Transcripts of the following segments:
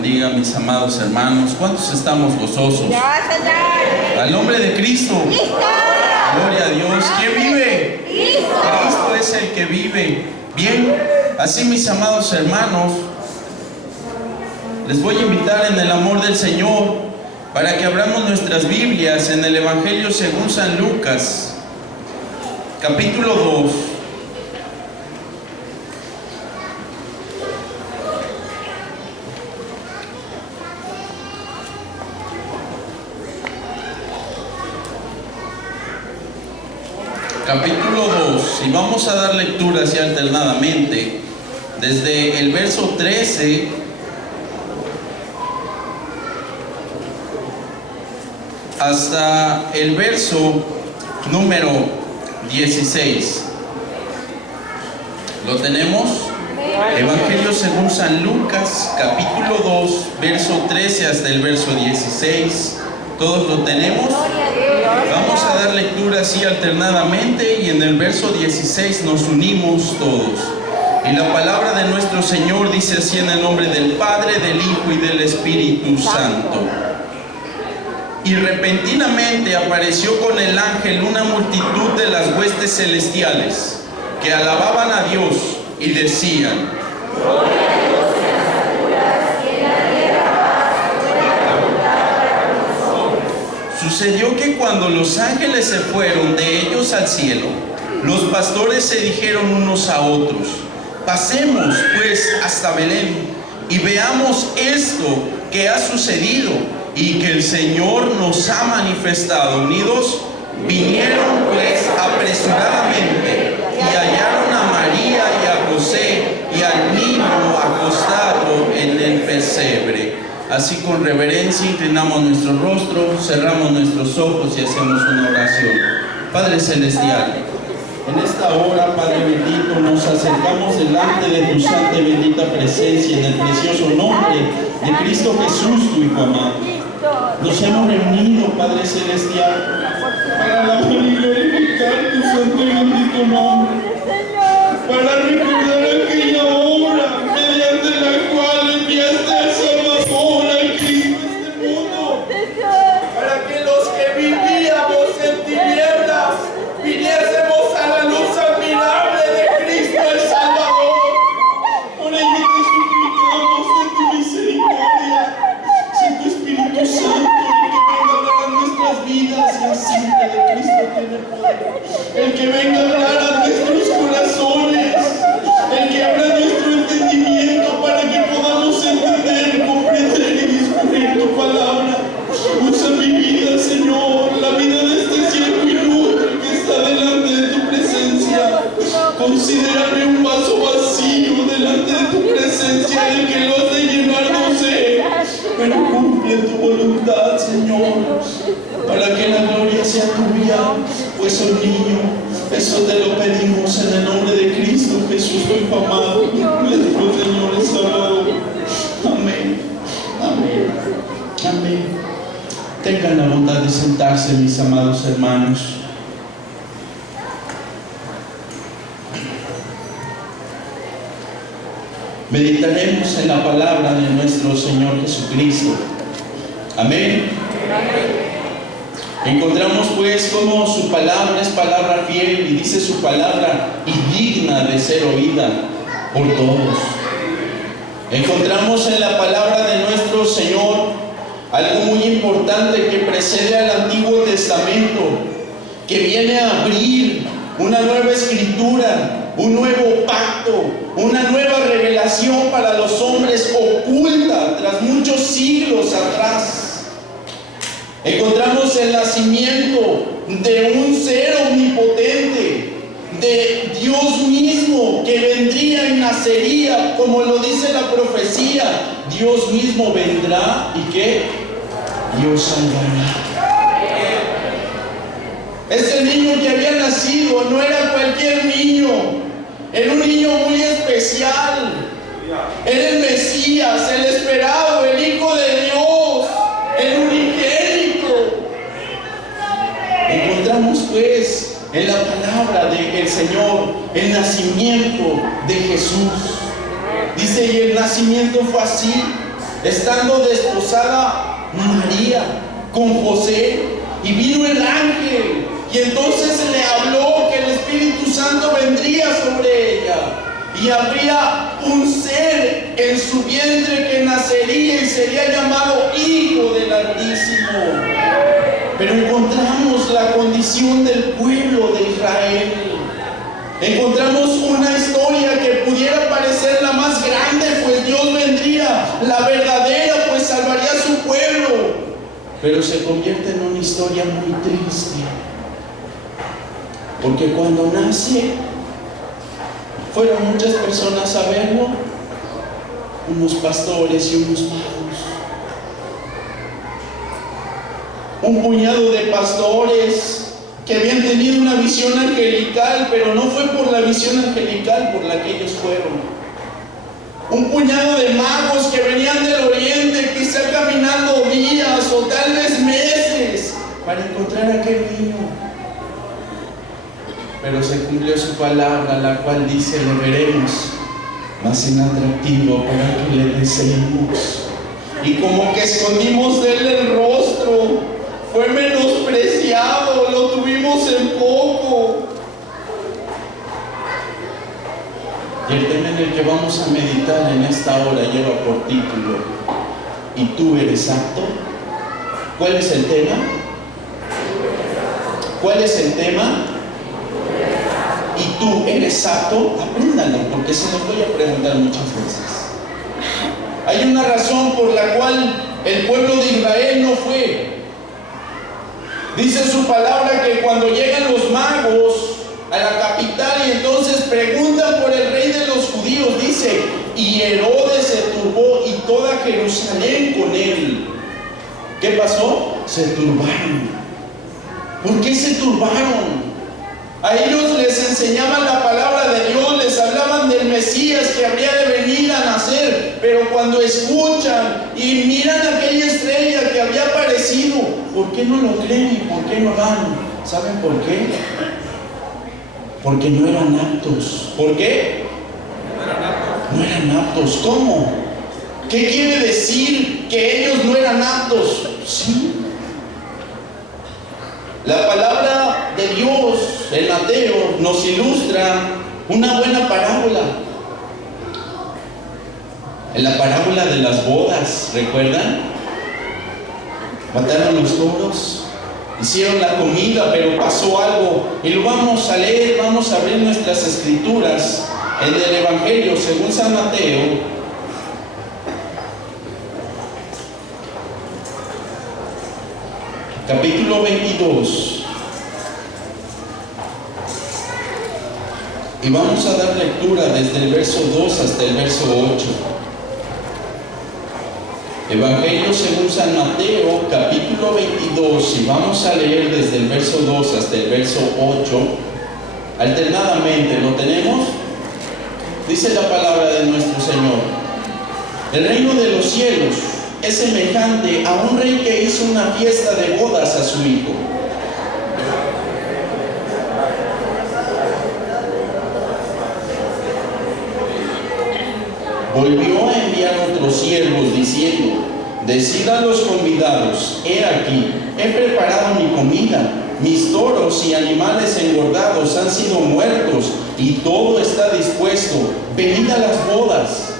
bendiga, mis amados hermanos. ¿Cuántos estamos gozosos? Al nombre de Cristo. Gloria a Dios. ¿Quién vive? Cristo es el que vive. Bien, así mis amados hermanos, les voy a invitar en el amor del Señor para que abramos nuestras Biblias en el Evangelio según San Lucas, capítulo 2. Capítulo 2, y vamos a dar lectura así alternadamente, desde el verso 13 hasta el verso número 16. ¿Lo tenemos? Evangelio según San Lucas, capítulo 2, verso 13 hasta el verso 16. ¿Todos lo tenemos? Vamos a dar lectura así alternadamente y en el verso 16 nos unimos todos. Y la palabra de nuestro Señor dice así en el nombre del Padre, del Hijo y del Espíritu Santo. Y repentinamente apareció con el ángel una multitud de las huestes celestiales que alababan a Dios y decían: Sucedió que cuando los ángeles se fueron de ellos al cielo, los pastores se dijeron unos a otros: pasemos pues hasta Belén y veamos esto que ha sucedido y que el Señor nos ha manifestado. Unidos, vinieron pues apresuradamente y hallaron a María y a José y al niño acostado en el pesebre. Así con reverencia inclinamos nuestro rostro, cerramos nuestros ojos y hacemos una oración. Padre Celestial, en esta hora, Padre bendito, nos acercamos delante de tu santa y bendita presencia en el precioso nombre de Cristo Jesús, tu Hijo amado. Nos hemos reunido, Padre Celestial, para alabar y glorificar tu santo y bendito nombre, para recordar aquella obra mediante la cual enviaste al Salvador, al Cristo de este mundo, para que los que vivíamos en tinieblas viniésemos a la luz admirable de Cristo el Salvador. Por ello te suplicamos de tu misericordia, sé tu Espíritu Santo el que venga a hablar a nuestras vidas y así de Cristo tiene poder, el que venga a hablar a nuestros corazones, el que abra nuestro entendimiento para que podamos entender, comprender y discurrir tu palabra. Usa mi vida, Señor, la vida de este siervo inútil que está delante de tu presencia. Considérame un vaso vacío delante de tu presencia, el que lo has de llenar, no sé, pero cumple tu voluntad, Señor, para que la gloria sea tuya, pues soy niño. Eso te lo pedimos en el nombre de Cristo Jesús, tu Hijo amado, nuestro Señor y Salvador. Amén. Amén. Amén. Tengan la bondad de sentarse, mis amados hermanos. Meditaremos en la palabra de nuestro Señor Jesucristo. Amén. Encontramos pues como su palabra es palabra fiel y dice su palabra y digna de ser oída por todos. Encontramos en la palabra de nuestro Señor algo muy importante que precede al Antiguo Testamento, que viene a abrir una nueva escritura, un nuevo pacto, una nueva revelación para los hombres oculta tras muchos siglos atrás. Encontramos el nacimiento de un ser omnipotente, de Dios mismo que vendría y nacería, como lo dice la profecía. Dios mismo vendrá y ¿qué? Dios salvará. Este niño que había nacido no era cualquier niño, era un niño muy especial. Era el Mesías, el esperado, el Hijo de Dios, el unigénito. Encontramos pues en la palabra del Señor el nacimiento de Jesús. Dice, y el nacimiento fue así: estando desposada María con José, y vino el ángel, y entonces le habló que el Espíritu Santo vendría sobre ella, y habría un ser en su vientre que nacería y sería llamado Hijo del Altísimo. Pero encontramos la condición del pueblo de Israel. Encontramos una historia que pudiera parecer la más grande, pues Dios vendría, la verdadera, pues salvaría a su pueblo. Pero se convierte en una historia muy triste. Porque cuando nace, fueron muchas personas a verlo, unos pastores y unos magos. Un puñado de pastores que habían tenido una visión angelical, pero no fue por la visión angelical por la que ellos fueron. Un puñado de magos que venían del oriente, quizá caminando días o tal vez meses para encontrar a aquel niño. Pero se cumplió su palabra, la cual dice: le veremos, más inatractivo para que le deseemos. Y como que escondimos de él el rostro, fue menospreciado, lo tuvimos en poco. Y el tema en el que vamos a meditar en esta hora lleva por título: ¿y tú eres apto? ¿Cuál es el tema? ¿Cuál es el tema? ¿Y tú eres apto? Apréndalo, porque se nos voy a preguntar muchas veces. Hay una razón por la cual el pueblo de Israel no fue. Dice su palabra que cuando llegan los magos a la capital y entonces preguntan por el rey de los judíos, dice: y Herodes se turbó y toda Jerusalén con él. ¿Qué pasó? Se turbaron. ¿Por qué se turbaron? A ellos les enseñaban la palabra de Dios, les hablaban del Mesías que habría de venir a nacer, pero cuando escuchan y miran aquella estrella que había aparecido, ¿por qué no lo creen y por qué no van? ¿Saben por qué? Porque no eran aptos. ¿Por qué? No eran aptos. ¿Cómo? ¿Qué quiere decir que ellos no eran aptos? Sí. La palabra de Dios en Mateo nos ilustra una buena parábola. En la parábola de las bodas, ¿recuerdan? Mataron los toros, hicieron la comida, pero pasó algo. Y lo vamos a leer, vamos a abrir nuestras escrituras en el Evangelio según San Mateo. Capítulo 22. Y vamos a dar lectura desde el verso 2 hasta el verso 8. Evangelio según San Mateo, capítulo 22, y vamos a leer desde el verso 2 hasta el verso 8, alternadamente. ¿Lo tenemos? Dice la palabra de nuestro Señor: el reino de los cielos es semejante a un rey que hizo una fiesta de bodas a su hijo. Volvió a enviar otros siervos diciendo: decid a los convidados, he aquí, he preparado mi comida, mis toros y animales engordados han sido muertos y todo está dispuesto, venid a las bodas.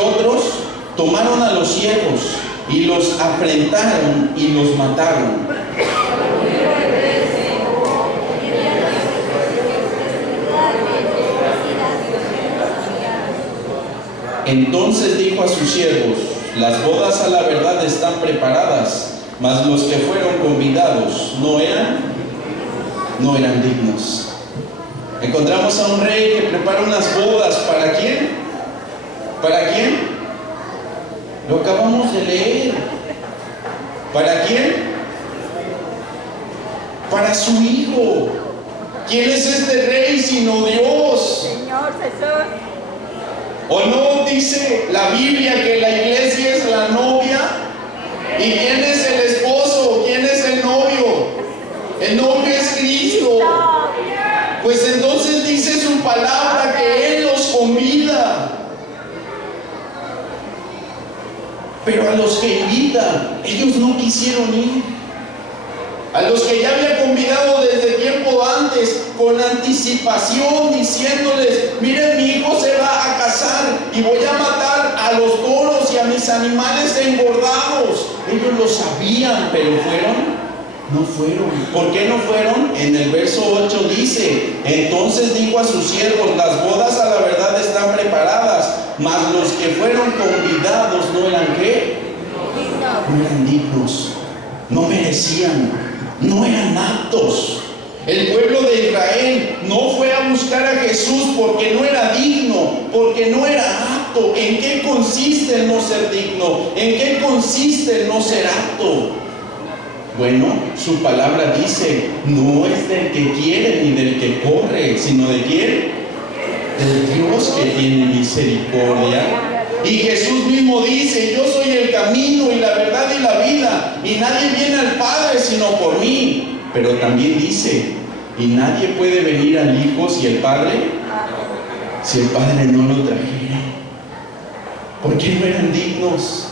Otros tomaron a los siervos y los afrentaron y los mataron. Entonces dijo a sus siervos: las bodas a la verdad están preparadas, mas los que fueron convidados no eran dignos. Encontramos a un rey que prepara unas bodas. ¿Para quién? ¿Para quién? Lo acabamos de leer. ¿Para quién? Para su hijo. ¿Quién es este rey sino Dios? Señor Jesús. ¿O no dice la Biblia que la iglesia es la novia? ¿Y quién es el esposo? ¿Quién es el novio? El novio es Cristo. Pues entonces dice su palabra que Él los convida. Pero a los que invita, ellos no quisieron ir. A los que ya había convidado desde tiempo antes, con anticipación, diciéndoles: miren, mi hijo se va a casar y voy a matar a los toros y a mis animales engordados. Ellos lo sabían, pero ¿fueron? No fueron. ¿Por qué no fueron? En el verso 8 dice: entonces dijo a sus siervos: las bodas a la verdad están preparadas, mas los que fueron convidados no eran ¿qué? No eran dignos, no merecían, no eran aptos. El pueblo de Israel no fue a buscar a Jesús porque no era digno, porque no era apto. ¿En qué consiste el no ser digno? ¿En qué consiste el no ser apto? Bueno, su palabra dice: no es del que quiere ni del que corre, sino de quién? Del Dios que tiene misericordia. Y Jesús mismo dice: yo soy el camino y la verdad y la vida, y nadie viene al Padre sino por mí. Pero también dice: y nadie puede venir al Hijo si el Padre no lo trajera. ¿Por qué no eran dignos?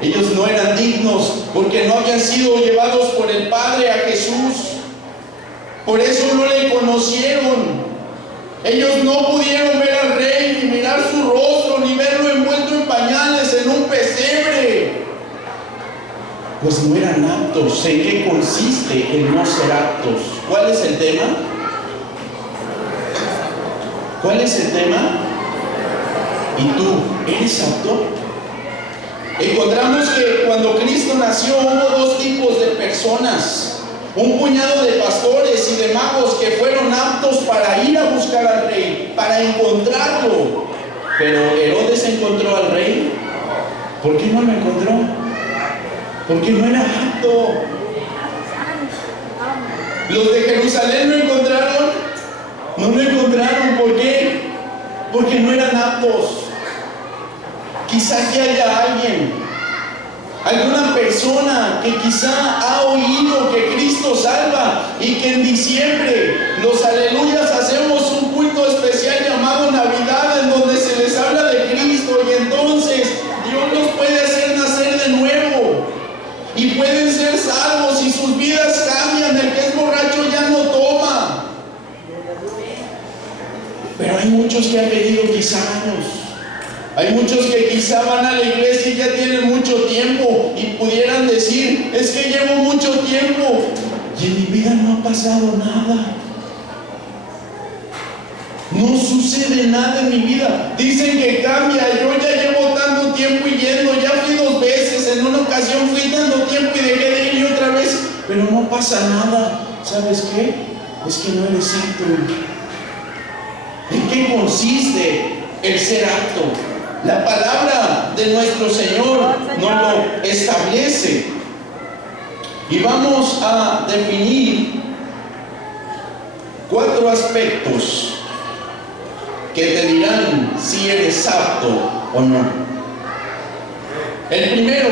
Ellos no eran dignos porque no habían sido llevados por el Padre a Jesús. Por eso no le conocieron. Ellos no pudieron ver al Rey, ni mirar su rostro, ni verlo envuelto en pañales en un pesebre. Pues no eran aptos. ¿En qué consiste el no ser aptos? ¿Cuál es el tema? ¿Cuál es el tema? ¿Y tú, eres apto? Encontramos que cuando Cristo nació hubo dos tipos de personas. Un puñado de pastores y de magos que fueron aptos para ir a buscar al Rey, para encontrarlo. Pero Herodes encontró al Rey. ¿Por qué no lo encontró? Porque no era apto. Los de Jerusalén lo encontraron. No lo encontraron. ¿Por qué? Porque no eran aptos. Quizá que haya alguna persona que quizá ha oído que Cristo salva y que en diciembre los aleluyas hacemos un culto especial llamado Navidad, en donde se les habla de Cristo, y entonces Dios los puede hacer nacer de nuevo y pueden ser salvos y sus vidas cambian. El que es borracho ya no toma. Pero hay muchos que han venido quizá años. Hay muchos que quizá van a la iglesia y ya tienen mucho tiempo y pudieran decir: es que llevo mucho tiempo y en mi vida no ha pasado nada. No sucede nada en mi vida. Dicen que cambia. Yo ya llevo tanto tiempo yendo, ya fui 2 veces, en una ocasión fui tanto tiempo y dejé de ir y otra vez, pero no pasa nada. ¿Sabes qué? Es que no eres apto. ¿En qué consiste el ser apto? La palabra de nuestro Señor nos lo establece. Y vamos a definir 4 aspectos que te dirán si eres apto o no. El primero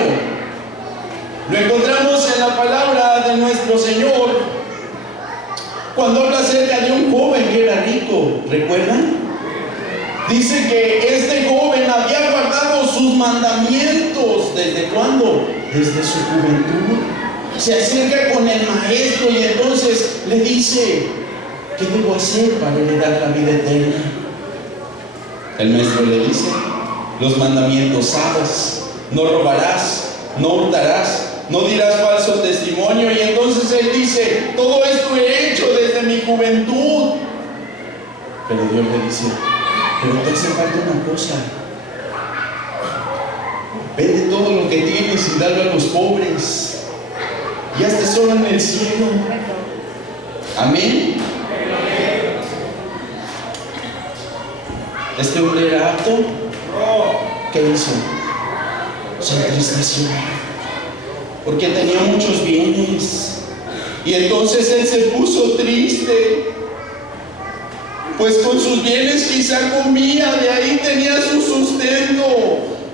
lo encontramos en la palabra de nuestro Señor cuando habla acerca de un joven que era rico. ¿Recuerdan? Dice que este joven había guardado sus mandamientos. ¿Desde cuándo? Desde su juventud. Se acerca con el maestro y entonces le dice: ¿qué debo hacer para heredar la vida eterna? El maestro le dice: los mandamientos sabes: no robarás, no hurtarás, no dirás falso testimonio. Y entonces él dice: todo esto he hecho desde mi juventud. Pero Dios le dice: pero te hace falta una cosa. Vende todo lo que tienes y dalo a los pobres, y haz tesoro en el cielo. Amén. ¿Este hombre era apto? ¿Qué hizo? Se entristeció porque tenía muchos bienes, y entonces él se puso triste. Pues con sus bienes quizá comía, de ahí tenía su sustento.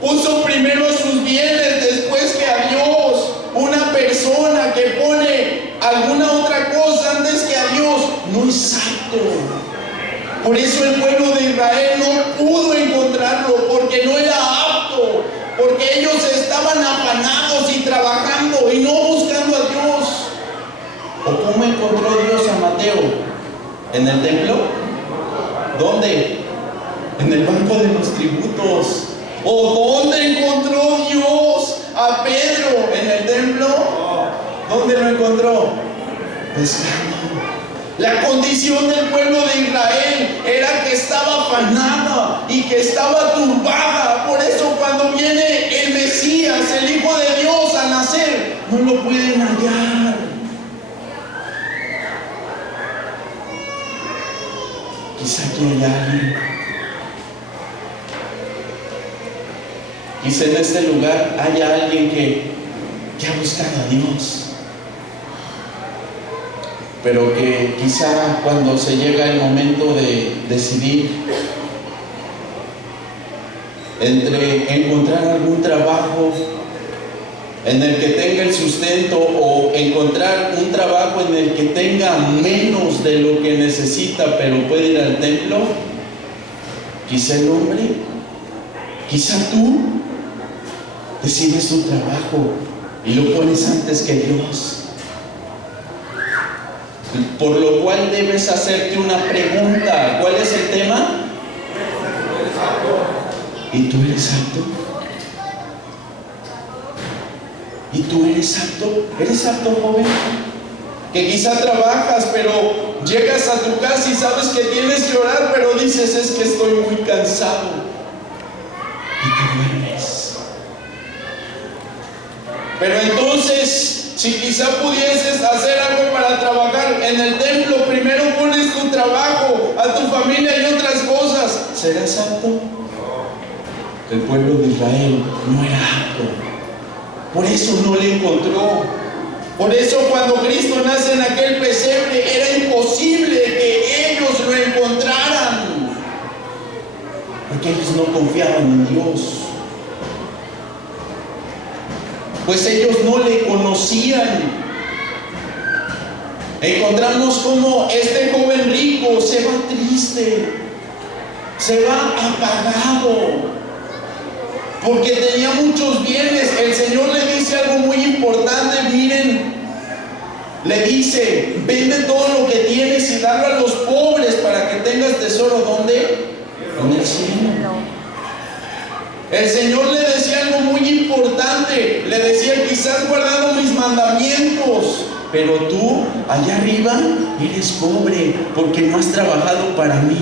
Puso primero sus bienes, después que a Dios. Una persona que pone alguna otra cosa antes que a Dios, no es apto. Por eso el pueblo de Israel no pudo encontrarlo, porque no era apto, porque ellos estaban afanados y trabajando y no buscando a Dios. ¿O cómo encontró Dios a Mateo? ¿En el templo? ¿Dónde? En el banco de los tributos. ¿O dónde encontró Dios a Pedro? ¿En el templo? ¿Dónde lo encontró? Pescando. La condición del pueblo de Israel era que estaba afanada y que estaba turbada. Por eso cuando viene el Mesías, el Hijo de Dios, a nacer, no lo pueden hallar. Quizá aquí hay alguien. Quizá en este lugar haya alguien que ha buscado a Dios, pero que quizá cuando se llega el momento de decidir entre encontrar algún trabajo en el que tenga el sustento o encontrar un trabajo en el que tenga menos de lo que necesita pero puede ir al templo, quizá el hombre, quizá tú decides tu trabajo y lo pones antes que Dios. Por lo cual debes hacerte una pregunta. ¿Cuál es el tema? ¿Y tú eres apto? ¿Y tú eres apto? ¿Eres apto, joven? Que quizá trabajas, pero llegas a tu casa y sabes que tienes que orar, pero dices, es que estoy muy cansado. Y te duermes. Pero entonces, si quizá pudieses hacer algo para trabajar en el templo, primero pones tu trabajo, a tu familia y otras cosas. ¿Serás apto? El pueblo de Israel no era apto. Por eso no le encontró. Por eso cuando Cristo nace en aquel pesebre, era imposible que ellos lo encontraran. Porque ellos no confiaban en Dios. Pues ellos no le conocían. Encontramos como este joven rico se va triste, se va apagado, porque tenía muchos bienes. El Señor le dice algo muy importante, miren, le dice, vende todo lo que tienes y dalo a los pobres para que tengas tesoro. ¿Dónde? En el cielo. El Señor le decía algo muy importante, le decía, quizás has guardado mis mandamientos, pero tú allá arriba eres pobre porque no has trabajado para mí,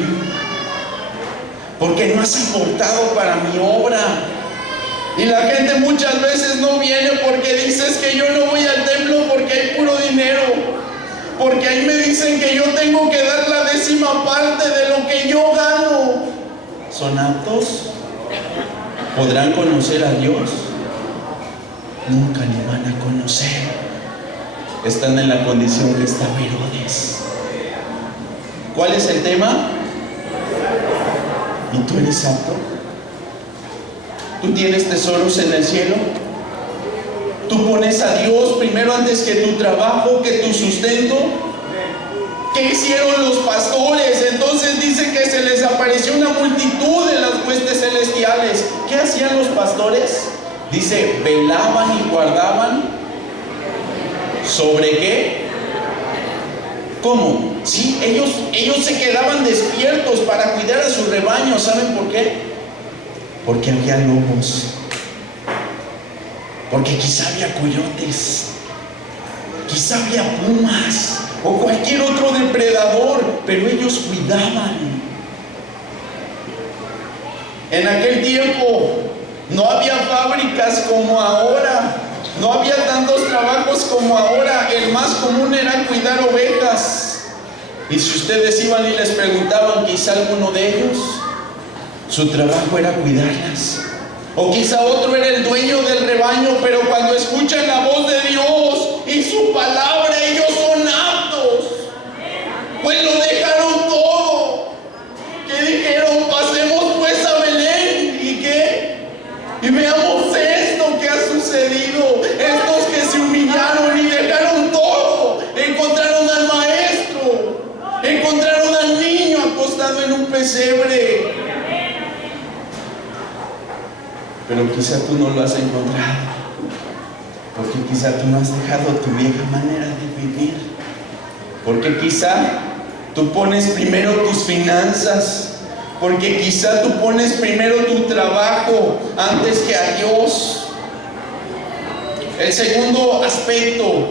porque no has aportado para mi obra. Y la gente muchas veces no viene porque dices que yo no voy al templo porque hay puro dinero, porque ahí me dicen que yo tengo que dar la 10ª parte de lo que yo gano. ¿Son aptos? ¿Podrán conocer a Dios? Nunca lo van a conocer. Están en la condición que estaba Herodes. ¿Cuál es el tema? ¿Y tú eres apto? ¿Tú tienes tesoros en el cielo? ¿Tú pones a Dios primero antes que tu trabajo, que tu sustento? ¿Qué hicieron los pastores? Entonces dice que se les apareció una multitud en las huestes celestiales. ¿Qué hacían los pastores? Dice, velaban y guardaban. ¿Sobre qué? ¿Cómo? Sí, ellos se quedaban despiertos para cuidar a su rebaño. ¿Saben por qué? Porque había lobos. Porque quizá había coyotes. Quizá había pumas o cualquier otro depredador, pero ellos cuidaban. En aquel tiempo no había fábricas como ahora, no había tantos trabajos como ahora. El más común era cuidar ovejas. Y si ustedes iban y les preguntaban, quizá alguno de ellos, su trabajo era cuidarlas. O quizá otro era el dueño del rebaño, pero cuando escuchan la voz de Dios y su palabra, ellos son aptos. Pues lo dejaron todo. ¿Qué dijeron? Pasemos pues a Belén. ¿Y qué? Y veamos esto que ha sucedido. Estos que se humillaron y dejaron todo, encontraron al Maestro. pesebre. Pero quizá tú no lo has encontrado, porque quizá tú no has dejado tu vieja manera de vivir, porque quizá tú pones primero tus finanzas, porque quizá tú pones primero tu trabajo antes que a Dios. El segundo aspecto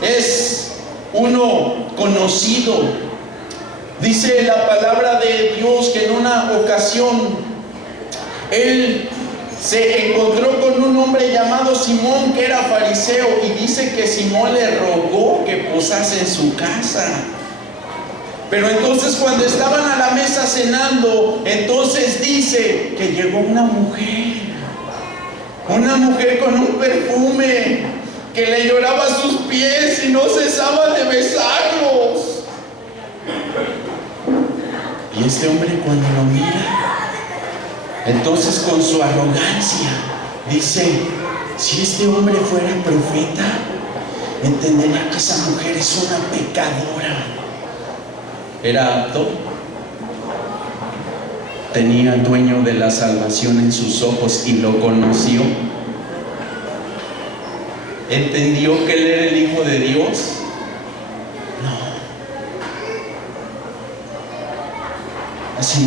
es uno conocido. Dice la palabra de Dios que en una ocasión él se encontró con un hombre llamado Simón, que era fariseo, y dice que Simón le rogó que posase en su casa. Pero entonces cuando estaban a la mesa cenando, entonces dice que llegó una mujer con un perfume, que le lloraba sus pies y no cesaba de besarlos. Y este hombre, cuando lo mira, entonces con su arrogancia dice: si este hombre fuera profeta, entendería que esa mujer es una pecadora. Era apto, tenía al dueño de la salvación en sus ojos y lo conoció. ¿Entendió que él era el Hijo de Dios? No. Así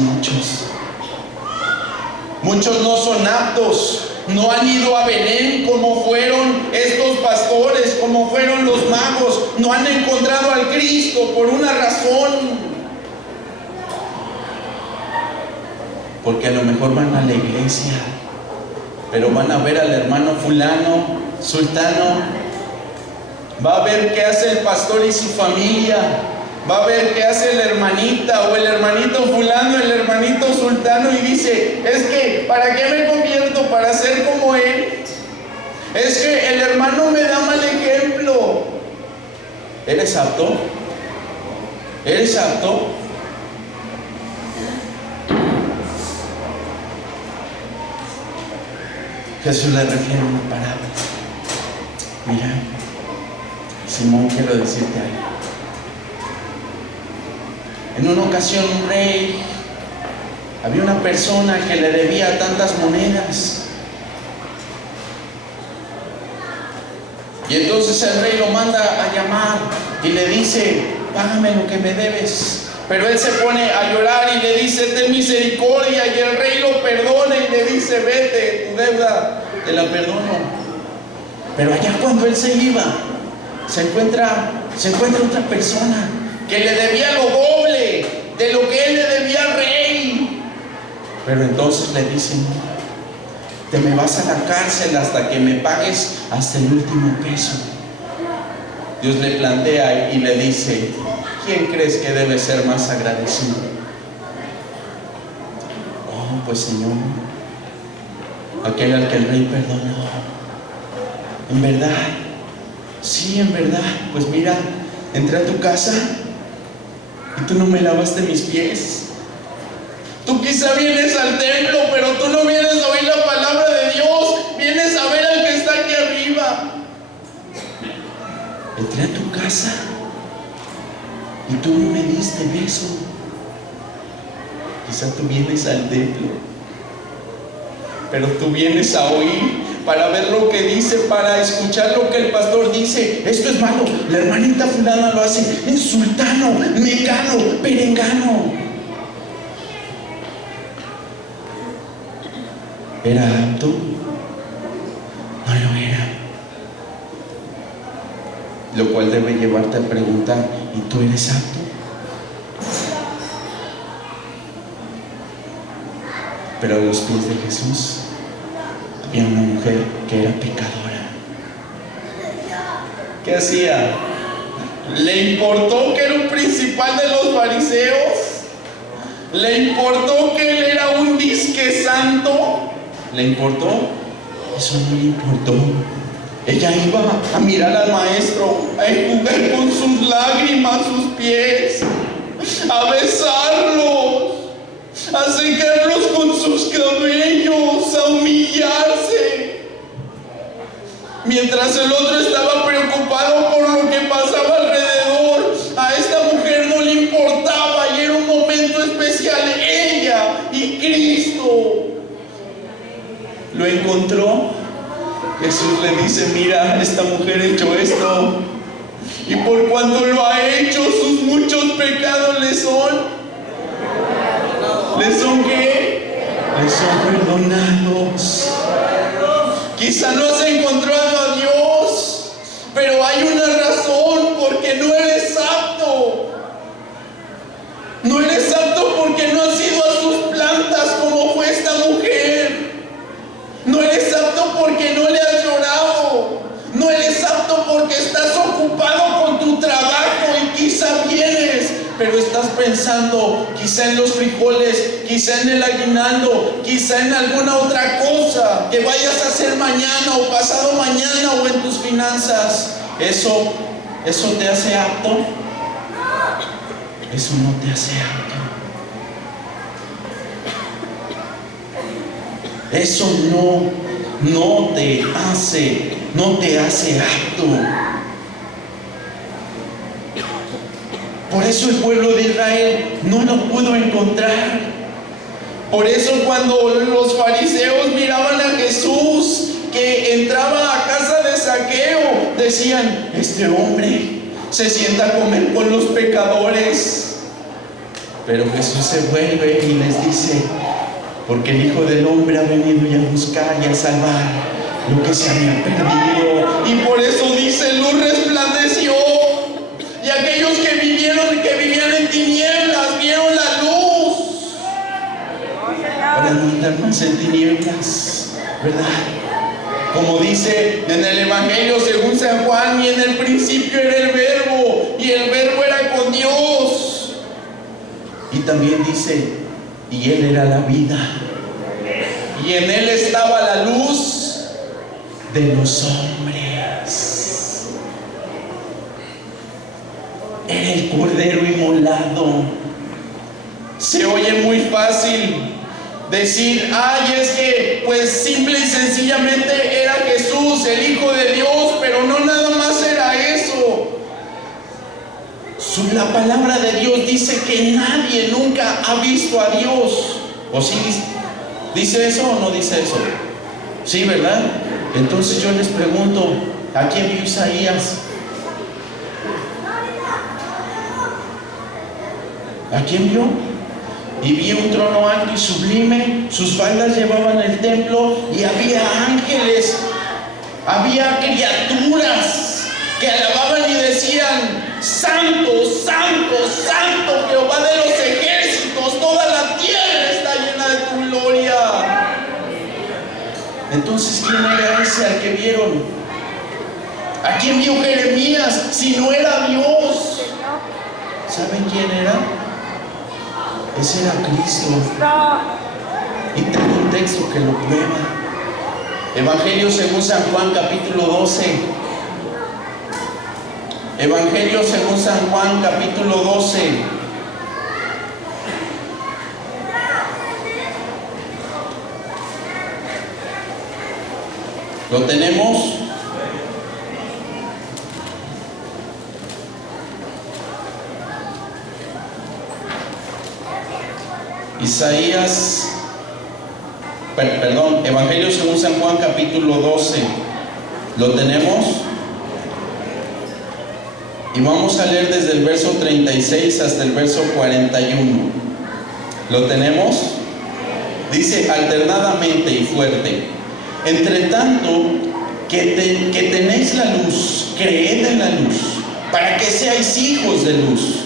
muchos no son aptos, no han ido a Belén como fueron estos pastores, como fueron los magos, no han encontrado al Cristo por una razón. Porque a lo mejor van a la iglesia, pero van a ver al hermano fulano, sultano, va a ver qué hace el pastor y su familia, va a ver qué hace la hermanita o el hermanito fulano, el hermanito sultano, y dice: es que ¿para qué me convierto? ¿Para ser como él? Es que el hermano me da mal ejemplo. ¿Eres apto? ¿Eres apto? Jesús le refiere una parábola. Mira, Simón, quiero decirte algo. En una ocasión un rey, había una persona que le debía tantas monedas. Y entonces el rey lo manda a llamar y le dice: págame lo que me debes. Pero él se pone a llorar y le dice: ten misericordia. Y el rey lo perdona y le dice: vete, tu deuda te la perdono. Pero allá cuando él se iba, se encuentra otra persona que le debía lo doble de lo que él le debía al rey. Pero entonces le dice: no, te me vas a la cárcel hasta que me pagues hasta el último peso. Dios le plantea y le dice: ¿quién crees que debe ser más agradecido? Oh, pues Señor, aquel al que el rey perdonó. En verdad, sí, en verdad. Pues mira, entré a tu casa y tú no me lavaste mis pies. Tú quizá vienes al templo, pero tú no vienes a oír la palabra de Dios, vienes a ver al que está aquí arriba. Entré a tu casa y tú no me diste beso. Quizá tú vienes al templo, pero tú vienes a oír, para ver lo que dice, para escuchar lo que el pastor dice. Esto es malo, la hermanita fulana lo hace, es sultano, mecano, perengano. ¿Era apto? No lo era. Lo cual debe llevarte a preguntar: ¿y tú eres apto? Pero a los pies de Jesús había una mujer que era pecadora. ¿Qué hacía? ¿Le importó que era un principal de los fariseos? ¿Le importó que él era un disque santo? ¿Le importó? Eso no le importó. Ella iba a mirar al maestro, a enjugar con sus lágrimas sus pies, a besarlos, a secarlos con sus cabellos, a humillarse. Mientras el otro estaba preocupado por lo que pasaba alrededor, a esta mujer no le importaba y era un momento especial. lo encontró. Jesús le dice: mira, esta mujer ha hecho esto, y por cuanto lo ha hecho, sus muchos pecados le son ¿qué? Le son perdonados. Quizá no has encontrado a Dios, pero hay una razón: porque no eres apto. No eres apto porque no has ido a sus plantas como fue esta mujer. No eres apto porque no le has llorado. No eres apto porque estás ocupado con tu trabajo y quizá vienes, pero estás pensando quizá en los frijoles, quizá en el aguinaldo, quizá en alguna otra cosa que vayas a hacer mañana o pasado mañana, o en tus finanzas. ¿Eso te hace apto? Eso no te hace apto. Eso no te hace apto. Por eso el pueblo de Israel no lo pudo encontrar. Por eso cuando los fariseos miraban a Jesús que entraba a casa de Zaqueo, decían: este hombre se sienta a comer con los pecadores. Pero Jesús se vuelve y les dice: porque el Hijo del Hombre ha venido ya a buscar y a salvar lo que se había perdido. Y por eso dice: luz resplandeció, y aquellos que vivían en tinieblas vieron la luz. Para no andar más en tinieblas, ¿verdad? Como dice en el Evangelio según San Juan: y en el principio era el Verbo, y el Verbo era con Dios. Y también dice: y Él era la vida, y en Él estaba la luz de los hombres. Era el Cordero inmolado. Se oye muy fácil decir: ay, es que pues simple y sencillamente era Jesús, el Hijo de Dios, pero no nada más era eso. La palabra de Dios dice que nadie nunca ha visto a Dios. ¿O sí dice eso o no dice eso? Sí, ¿verdad? Entonces yo les pregunto: ¿a quién vio Isaías? ¿A quién vio? Y vi un trono alto y sublime, sus faldas llevaban el templo, y había ángeles, había criaturas que alababan y decían: santo, santo, santo, Jehová de los ejércitos, toda la tierra está llena de tu gloria. Entonces, ¿quién era ese al que vieron? ¿A quién vio Jeremías si no era Dios? ¿Saben quién era? Ese era Cristo. Y tengo un texto que lo prueba. Evangelio según San Juan, capítulo 12. Evangelio según San Juan, capítulo 12. ¿Lo tenemos? Evangelio según San Juan, capítulo 12. ¿Lo tenemos? Y vamos a leer desde el verso 36 hasta el verso 41. ¿Lo tenemos? Dice alternadamente y fuerte: entre tanto que tenéis la luz, creed en la luz, para que seáis hijos de luz.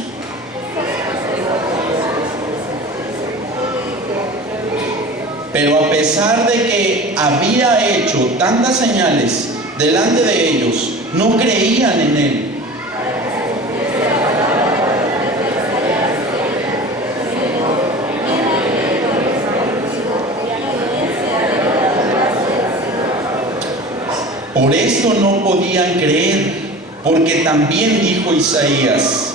Pero a pesar de que había hecho tantas señales delante de ellos, no creían en él. Por esto no podían creer, porque también dijo Isaías: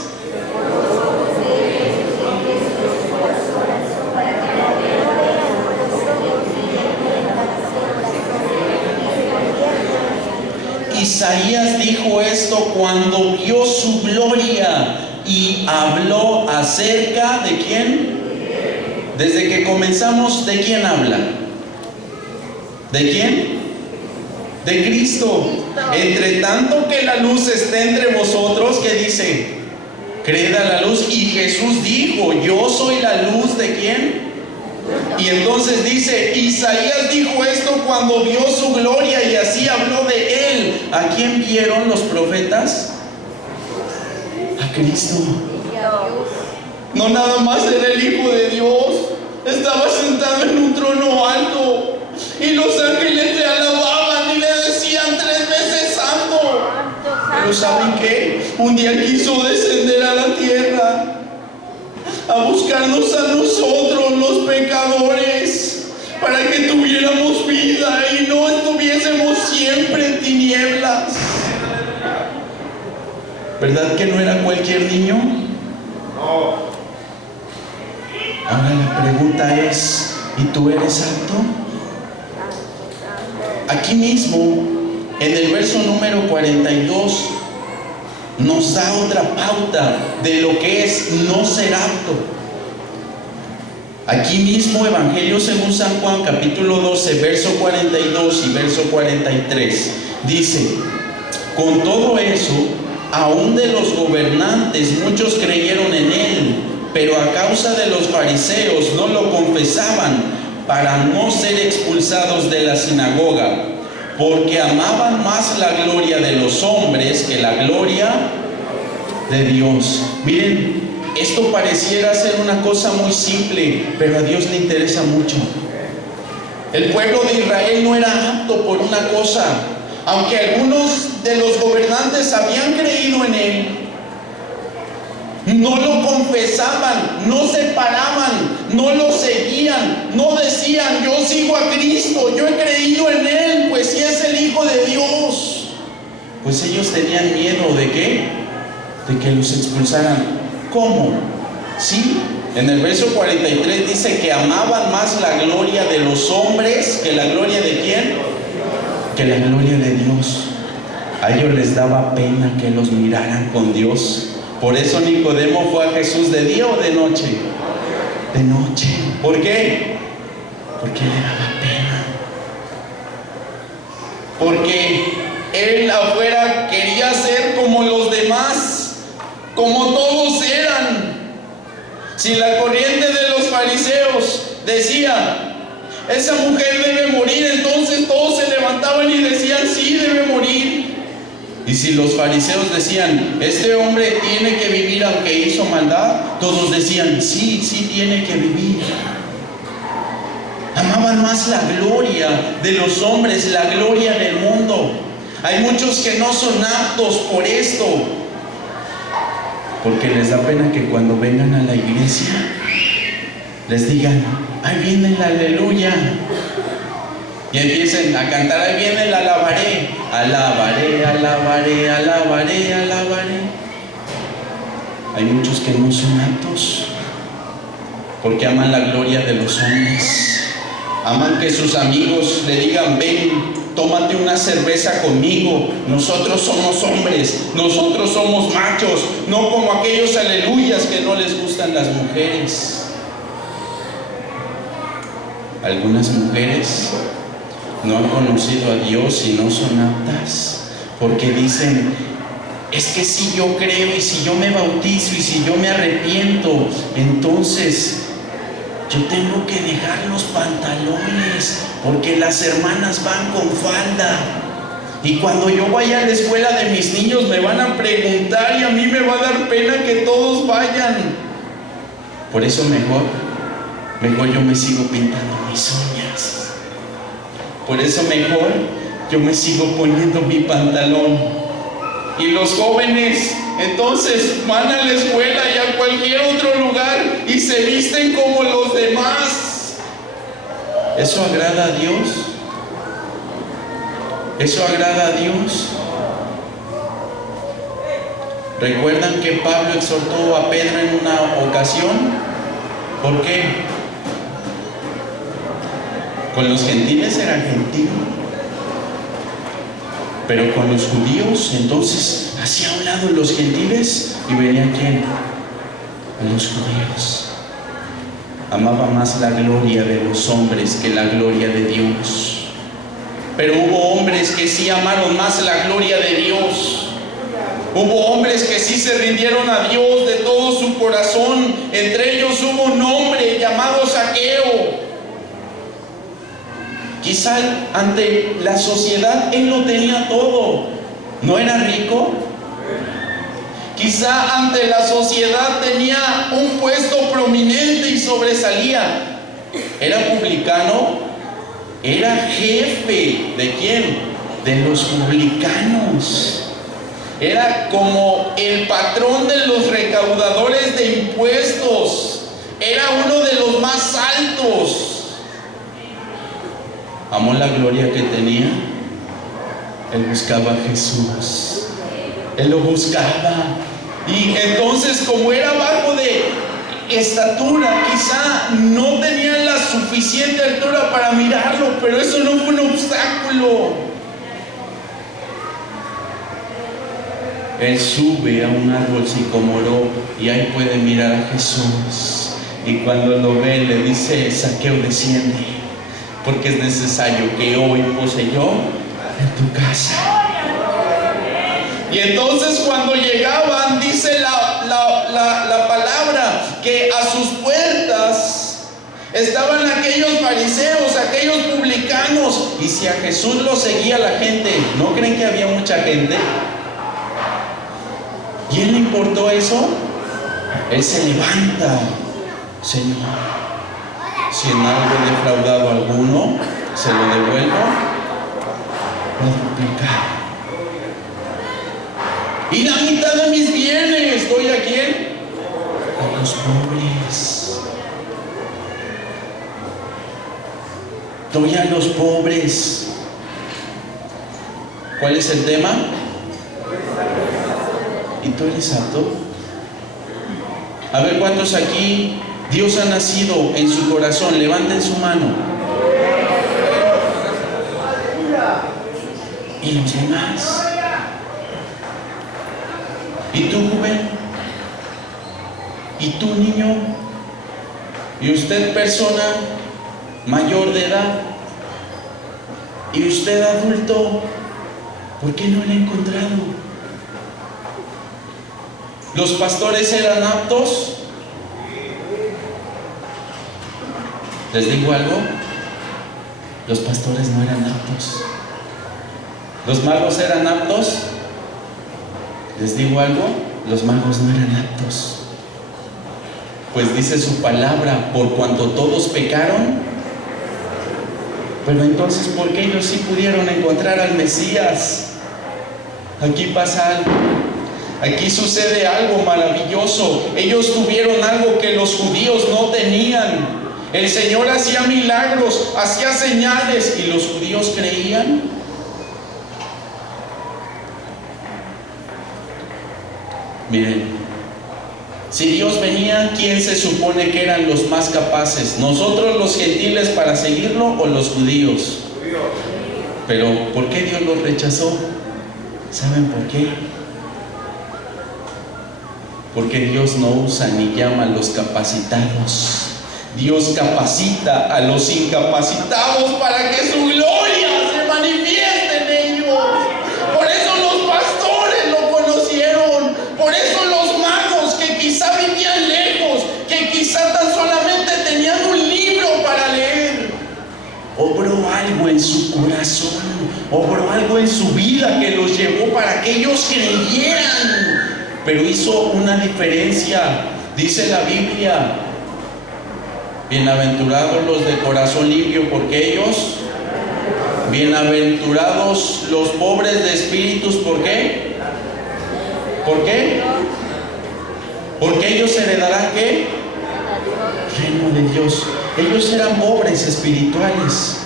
Isaías dijo esto cuando vio su gloria, y habló acerca de ¿quién? Desde que comenzamos, ¿de quién habla? ¿De quién? De Cristo. Entre tanto que la luz esté entre vosotros, ¿qué dice? Creed a la luz. Y Jesús dijo, yo soy la luz ¿de quién? Y entonces dice, Isaías dijo esto cuando vio su gloria y así habló de él. ¿A quién vieron los profetas? A Cristo. No nada más era el Hijo de Dios, estaba sentado en un trono alto y los ángeles le alababan y le decían 3 veces santo. Pero ¿saben qué? Un día quiso descender a la tierra a buscarnos a nosotros los pecadores para que tuviéramos vida y no estuviésemos siempre en tinieblas. ¿Verdad que no era cualquier niño? No. Ahora la pregunta es, ¿y tú eres santo? Aquí mismo, en el verso número 42, nos da otra pauta de lo que es no ser apto. Aquí mismo, Evangelio según San Juan, capítulo 12, verso 42 y verso 43, dice, con todo eso, aún de los gobernantes muchos creyeron en él, pero a causa de los fariseos no lo confesaban para no ser expulsados de la sinagoga, porque amaban más la gloria de los hombres que la gloria de Dios. Miren, esto pareciera ser una cosa muy simple, pero a Dios le interesa mucho. El pueblo de Israel no era apto por una cosa, aunque algunos de los gobernantes habían creído en él, no lo confesaban, no se paraban, no lo seguían, no decían, yo sigo a Cristo, yo he creído en él, pues si es el Hijo de Dios. Pues ellos tenían miedo ¿de qué? De que los expulsaran. ¿Cómo? Sí, en el verso 43 dice que amaban más la gloria de los hombres que la gloria de ¿quién? Que la gloria de Dios. A ellos les daba pena que los miraran con Dios. Por eso Nicodemo fue a Jesús ¿de día o de noche? De noche. ¿Por qué? Porque le daba pena. Porque él afuera quería ser como los demás, como todos eran. Si la corriente de los fariseos decía, esa mujer debe morir, entonces todos se levantaban y decían, sí, debe morir. Y si los fariseos decían, este hombre tiene que vivir aunque hizo maldad, todos decían, sí, sí tiene que vivir. Amaban más la gloria de los hombres, la gloria del mundo. Hay muchos que no son aptos por esto, porque les da pena que cuando vengan a la iglesia les digan, ahí viene el aleluya, y empiecen a cantar, ahí viene el alabaré, alabaré, alabaré, alabaré, alabaré. Hay muchos que no son aptos porque aman la gloria de los hombres. Aman que sus amigos le digan, ven, tómate una cerveza conmigo, nosotros somos hombres, nosotros somos machos, no como aquellos aleluyas que no les gustan las mujeres. Algunas mujeres no han conocido a Dios y no son aptas porque dicen, es que si yo creo y si yo me bautizo y si yo me arrepiento, entonces yo tengo que dejar los pantalones porque las hermanas van con falda y cuando yo vaya a la escuela de mis niños me van a preguntar y a mí me va a dar pena que todos vayan. Por eso mejor yo me sigo pintando mis uñas. Por eso mejor yo me sigo poniendo mi pantalón. Y los jóvenes entonces van a la escuela y a cualquier otro lugar y se visten como los demás. ¿Eso agrada a Dios? ¿Eso agrada a Dios? ¿Recuerdan que Pablo exhortó a Pedro en una ocasión? ¿Por qué? Con los gentiles era gentil, pero con los judíos entonces hacía a un lado los gentiles y venía ¿quién? A los judíos. Amaba más la gloria de los hombres que la gloria de Dios. Pero hubo hombres que sí amaron más la gloria de Dios. Hubo hombres que sí se rindieron a Dios de todo su corazón. Entre ellos hubo un hombre llamado Zaqueo. Quizá ante la sociedad él lo tenía todo. ¿No era rico? Quizá ante la sociedad tenía un puesto prominente y sobresalía. ¿Era publicano? Era jefe. ¿De quién? De los publicanos. Era como el patrón de los recaudadores de impuestos. Era uno de los más altos. ¿Amó la gloria que tenía? Él buscaba a Jesús. Él lo buscaba. Y entonces, como era bajo de estatura, quizá no tenía la suficiente altura para mirarlo, pero eso no fue un obstáculo. Él sube a un árbol sicomoro y ahí puede mirar a Jesús. Y cuando lo ve, le dice: Zaqueo, desciende, porque es necesario que hoy pose yo en tu casa. Y entonces cuando llegaban, dice la palabra, que a sus puertas estaban aquellos fariseos, aquellos publicanos. Y si a Jesús lo seguía la gente, ¿no creen que había mucha gente? ¿Y a él le importó eso? Él se levanta: Señor, si en algo he defraudado a alguno, se lo devuelvo multiplicado. Y la mitad de mis bienes doy a quién? A los pobres. Doy a los pobres. ¿Cuál es el tema? ¿Y tú eres apto? A ver, ¿cuántos aquí Dios ha nacido en su corazón? Levanten su mano. ¿Y los demás? ¿Y tú, joven? ¿Y tú, niño? ¿Y usted, persona mayor de edad? ¿Y usted, adulto? ¿Por qué no lo ha encontrado? ¿Los pastores eran aptos? ¿Les digo algo? Los pastores no eran aptos. ¿Los magos eran aptos? ¿Les digo algo? Los magos no eran aptos. Pues dice su palabra: por cuanto todos pecaron. Pero entonces, ¿por qué ellos sí pudieron encontrar al Mesías? Aquí pasa algo. Aquí sucede algo maravilloso. Ellos tuvieron algo que los judíos no tenían. El Señor hacía milagros, hacía señales, y los judíos creían. Miren, si Dios venía, ¿quién se supone que eran los más capaces? ¿Nosotros los gentiles para seguirlo o los judíos? Pero ¿por qué Dios los rechazó? ¿Saben por qué? Porque Dios no usa ni llama a los capacitados. Dios capacita a los incapacitados para que su gloria se manifieste en ellos. Por eso los pastores lo conocieron. Por eso los magos, que quizá vivían lejos, que quizá tan solamente tenían un libro para leer, obró algo en su corazón, obró algo en su vida que los llevó para que ellos creyeran. Pero hizo una diferencia. Dice la Biblia: bienaventurados los de corazón limpio, porque ellos, bienaventurados los pobres de espíritus, ¿por qué? ¿Por qué? Porque ellos heredarán ¿qué? Reino de Dios. Ellos eran pobres espirituales.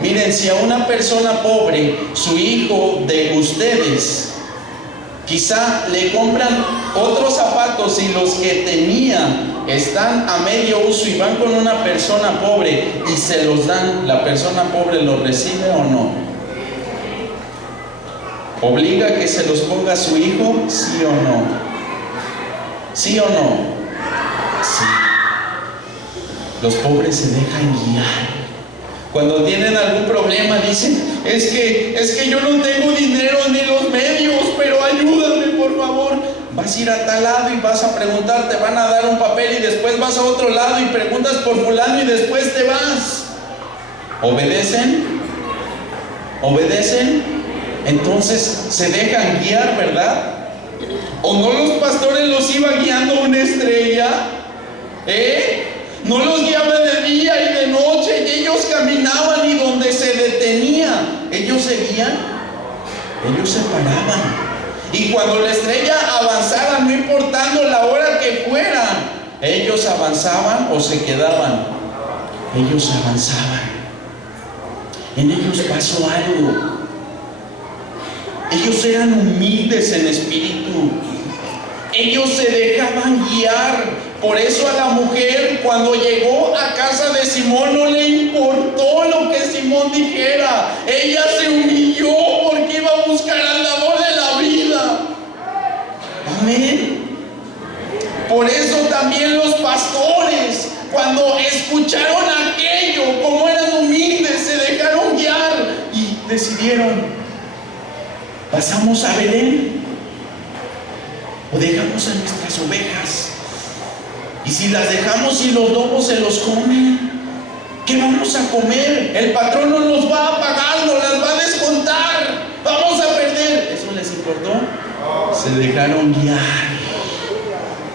Miren, si a una persona pobre, su hijo de ustedes, quizá le compran otros zapatos y los que tenía están a medio uso y van con una persona pobre y se los dan, ¿la persona pobre los recibe o no? ¿Obliga a que se los ponga su hijo? ¿Sí o no? ¿Sí o no? Sí. Los pobres se dejan guiar Cuando tienen algún problema dicen, es que yo no tengo dinero ni los medios, pero ayúdame por favor. Vas a ir a tal lado y vas a preguntar, te van a dar un papel y después vas a otro lado y preguntas por fulano y después te vas. ¿Obedecen? ¿Obedecen? Entonces se dejan guiar, ¿verdad? ¿O no los pastores los iba guiando una estrella? No los guiaba de día y de noche, y ellos caminaban y donde se detenía, ellos seguían, ellos se paraban. Y cuando la estrella avanzara, no importando la hora que fuera, ellos avanzaban o se quedaban. Ellos avanzaban. En ellos pasó algo. Ellos eran humildes en espíritu. Ellos se dejaban guiar. Por eso a la mujer, cuando llegó a casa de Simón, no le importó lo que Simón dijera. Ella se humilló porque iba a buscar al dador de la vida. Amén. Por eso también los pastores, cuando escucharon aquello, como eran humildes, se dejaron guiar y decidieron: ¿pasamos a Belén o dejamos a nuestras ovejas? Y si las dejamos y los lobos se los comen, ¿qué vamos a comer? El patrón no nos va a pagar, nos las va a descontar, vamos a perder. ¿Eso les importó? Se dejaron guiar.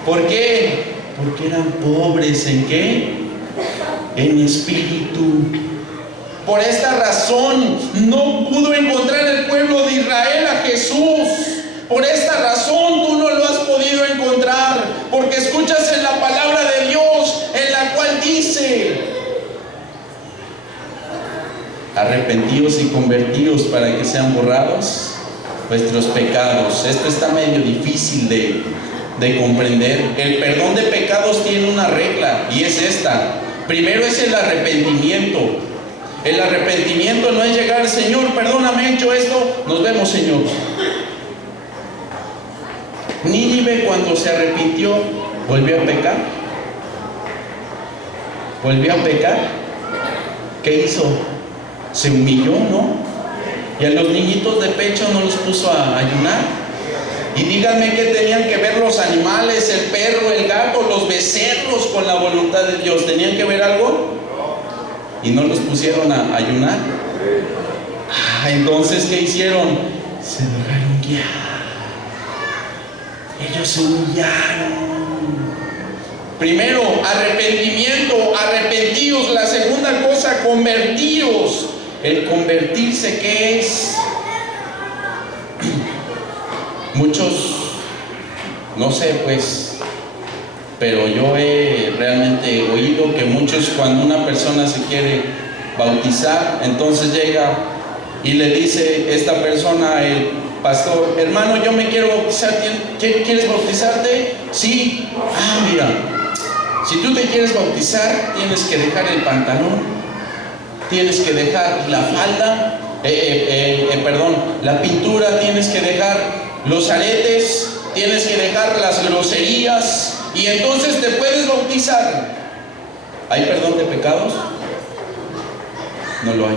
¿Por qué? Porque eran pobres. ¿En qué? En espíritu. Por esta razón no pudo encontrar el pueblo de Israel a Jesús. Por esta razón tú no lo has podido encontrar, porque escuchas en la palabra de Dios, en la cual dice: arrepentíos y convertíos para que sean borrados vuestros pecados. Esto está medio difícil de comprender. El perdón de pecados tiene una regla, y es esta. Primero es el arrepentimiento. El arrepentimiento no es llegar: Señor, perdóname, he hecho esto, nos vemos, Señor. Nínive, cuando se arrepintió, volvió a pecar. Volvió a pecar. ¿Qué hizo? Se humilló, ¿no? Y a los niñitos de pecho no los puso a ayunar. Y díganme qué tenían que ver los animales, el perro, el gato, los becerros con la voluntad de Dios. ¿Tenían que ver algo? Y no los pusieron a ayunar. Entonces, ¿qué hicieron? Se dejaron guiar. Ellos se humillaron. Primero, arrepentimiento, arrepentíos. La segunda cosa, convertíos. El convertirse, ¿qué es? Muchos, no sé pues, pero yo he realmente oído que muchos, cuando una persona se quiere bautizar, entonces llega y le dice esta persona, el pastor: hermano, yo me quiero bautizar, ¿quieres bautizarte? Sí. Mira, si tú te quieres bautizar, tienes que dejar el pantalón, tienes que dejar la falda, la pintura, tienes que dejar los aretes, tienes que dejar las groserías, y entonces te puedes bautizar. ¿Hay perdón de pecados? No lo hay.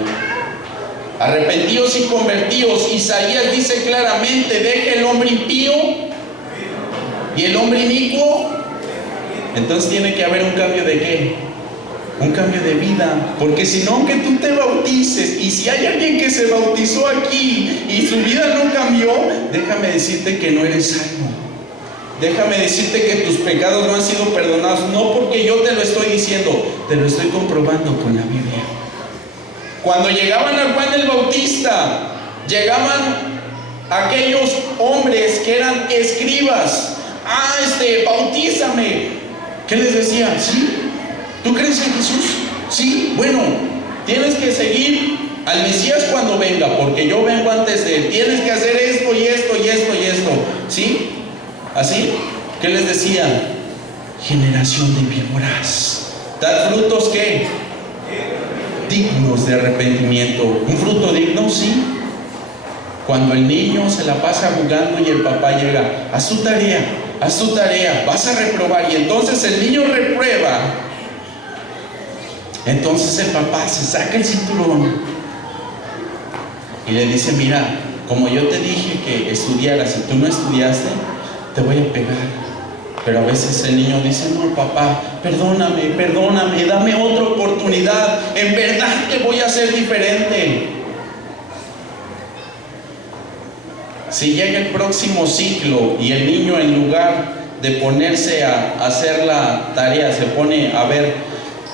Arrepentíos y convertíos. Isaías dice claramente: deje el hombre impío y el hombre inicuo. Entonces tiene que haber un cambio de ¿qué? Un cambio de vida. Porque si no, aunque tú te bautices, y si hay alguien que se bautizó aquí y su vida no cambió, déjame decirte que no eres salvo. Déjame decirte que tus pecados no han sido perdonados. No porque yo te lo estoy diciendo, te lo estoy comprobando con la Biblia. Cuando llegaban a Juan el Bautista, llegaban aquellos hombres que eran escribas. Bautízame. ¿Qué les decía? ¿Sí? ¿Tú crees en Jesús? Sí. Bueno, tienes que seguir al Mesías cuando venga, porque yo vengo antes de él. Tienes que hacer esto y esto y esto y esto. ¿Sí? ¿Así? ¿Qué les decía? Generación de víboras. ¿Dar frutos qué? Dignos de arrepentimiento. ¿Un fruto digno? Sí. Cuando el niño se la pasa jugando y el papá llega: haz tu tarea, vas a reprobar. Y entonces el niño reprueba. Entonces el papá se saca el cinturón y le dice: mira, como yo te dije que estudiaras y tú no estudiaste, te voy a pegar. Pero a veces el niño dice: no, papá, perdóname, dame otra oportunidad, en verdad que voy a ser diferente. Si llega el próximo ciclo y el niño, en lugar de ponerse a hacer la tarea, se pone a ver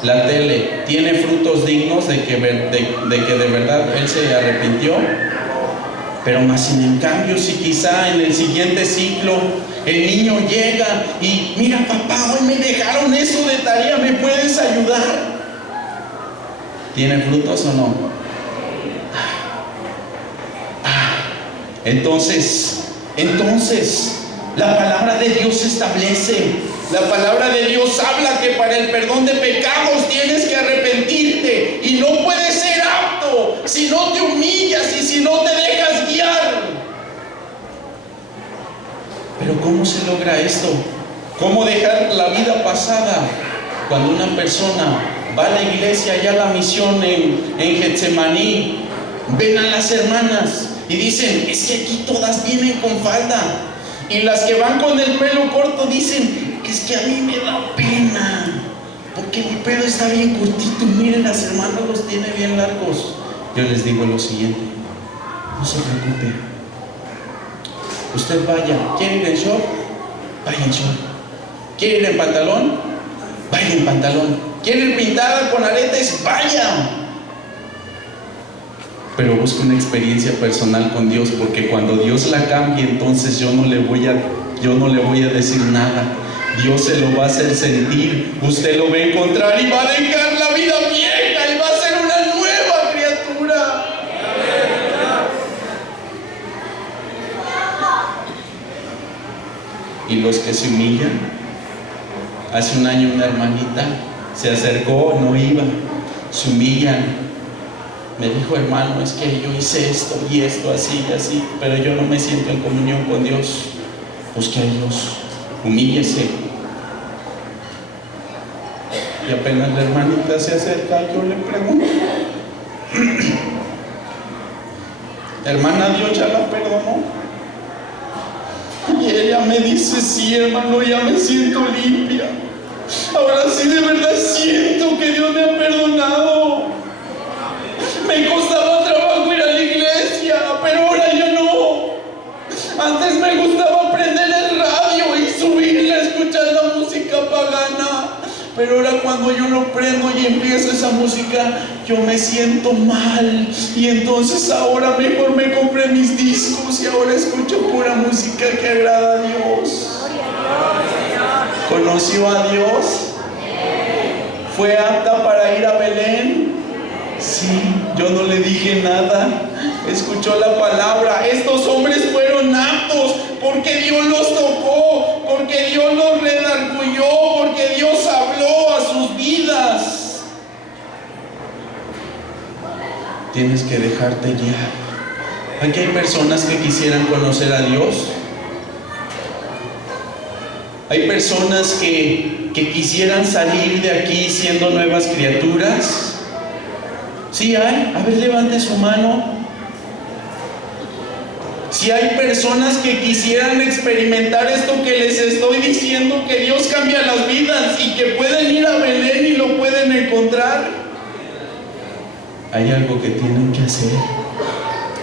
la tele, ¿tiene frutos dignos de que de verdad él se arrepintió? Pero más sin en cambio, si quizá en el siguiente ciclo el niño llega y: mira, papá, hoy me dejaron eso de tarea, ¿me puedes ayudar? ¿Tiene frutos o no? Entonces, la palabra de Dios establece, la palabra de Dios habla que para el perdón de pecados tienes que arrepentirte, y no puedes ser apto si no te humillas y si no te dejas guiar. Pero ¿cómo se logra esto? ¿Cómo dejar la vida pasada? Cuando una persona va a la iglesia, allá a la misión en Getsemaní, ven a las hermanas y dicen: es que aquí todas vienen con falda. Y las que van con el pelo corto dicen: es que a mí me da pena, porque mi pelo está bien cortito. Miren, las hermanas los tiene bien largos. Yo les digo lo siguiente: no se preocupe, usted vaya. ¿Quiere ir en short? Vaya en short. ¿Quiere ir en pantalón? Vaya en pantalón. ¿Quiere ir pintada con aretes? Vaya. Pero busque una experiencia personal con Dios, porque cuando Dios la cambie, entonces yo no le voy a decir nada. Dios se lo va a hacer sentir. Usted lo va a encontrar y va a dejar la vida vieja y va a ser una nueva criatura. Y los que se humillan. Hace un año una hermanita se acercó, no iba, se humillan. Me dijo: hermano, es que yo hice esto y esto, así y así, pero yo no me siento en comunión con Dios. Busque a Dios, humíllese. Y apenas la hermanita se acerca, yo le pregunto: hermana, ¿Dios ya la perdonó? Y ella me dice: sí, hermano, ya me siento limpia. Ahora sí, de verdad siento que Dios me ha perdonado. Me costaba trabajo ir a la iglesia, pero ahora ya no. Antes me gustaba prender el radio y subirle a escuchar la música pagana, pero ahora cuando yo lo prendo y empiezo esa música, yo me siento mal. Y entonces ahora mejor me compré mis discos y ahora escucho pura música que agrada a Dios. ¿Conoció a Dios? ¿Fue apta para ir a Belén? Sí, yo no le dije nada. Escuchó la palabra. Estos hombres fueron aptos porque Dios los tocó, porque Dios los redarguyó, porque Dios habló a sus vidas. Tienes que dejarte guiar. Aquí hay personas que quisieran conocer a Dios. Hay personas que quisieran salir de aquí siendo nuevas criaturas. ¿Sí hay? A ver, levante su mano. Si hay personas que quisieran experimentar esto que les estoy diciendo, que Dios cambia las vidas y que pueden ir a Belén y lo pueden encontrar, hay algo que tienen que hacer.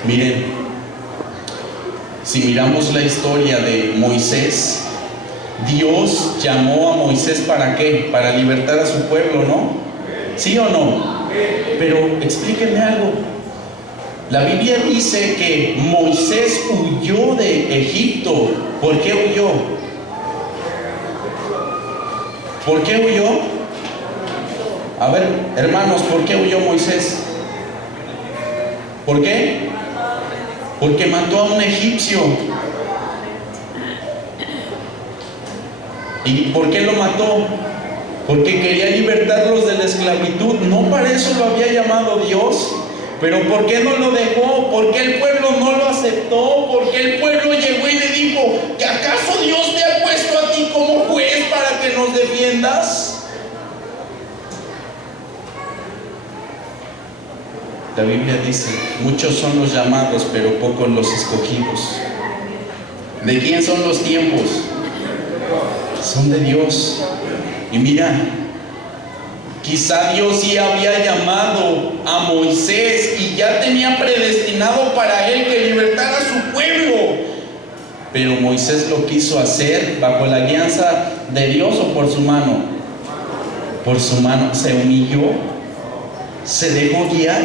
Miren, si miramos la historia de Moisés, Dios llamó a Moisés ¿para qué? Para libertar a su pueblo, ¿no? ¿Sí o no? Pero explíquenme algo. La Biblia dice que Moisés huyó de Egipto. ¿Por qué huyó? ¿Por qué huyó? A ver, hermanos, ¿por qué huyó Moisés? ¿Por qué? Porque mató a un egipcio. ¿Y por qué lo mató? Porque quería libertarlos de la esclavitud. No para eso lo había llamado Dios. Pero ¿por qué no lo dejó? ¿Por qué el pueblo no lo aceptó? ¿Por qué el pueblo llegó y le dijo: ¿que acaso Dios te ha puesto a ti como juez para que nos defiendas? La Biblia dice, muchos son los llamados, pero pocos los escogidos. ¿De quién son los tiempos? Son de Dios. Y mira, quizá Dios ya había llamado a Moisés y ya tenía predestinado para él que libertara a su pueblo. Pero Moisés lo quiso hacer bajo la guianza de Dios o por su mano. Por su mano. Se humilló. Se dejó guiar.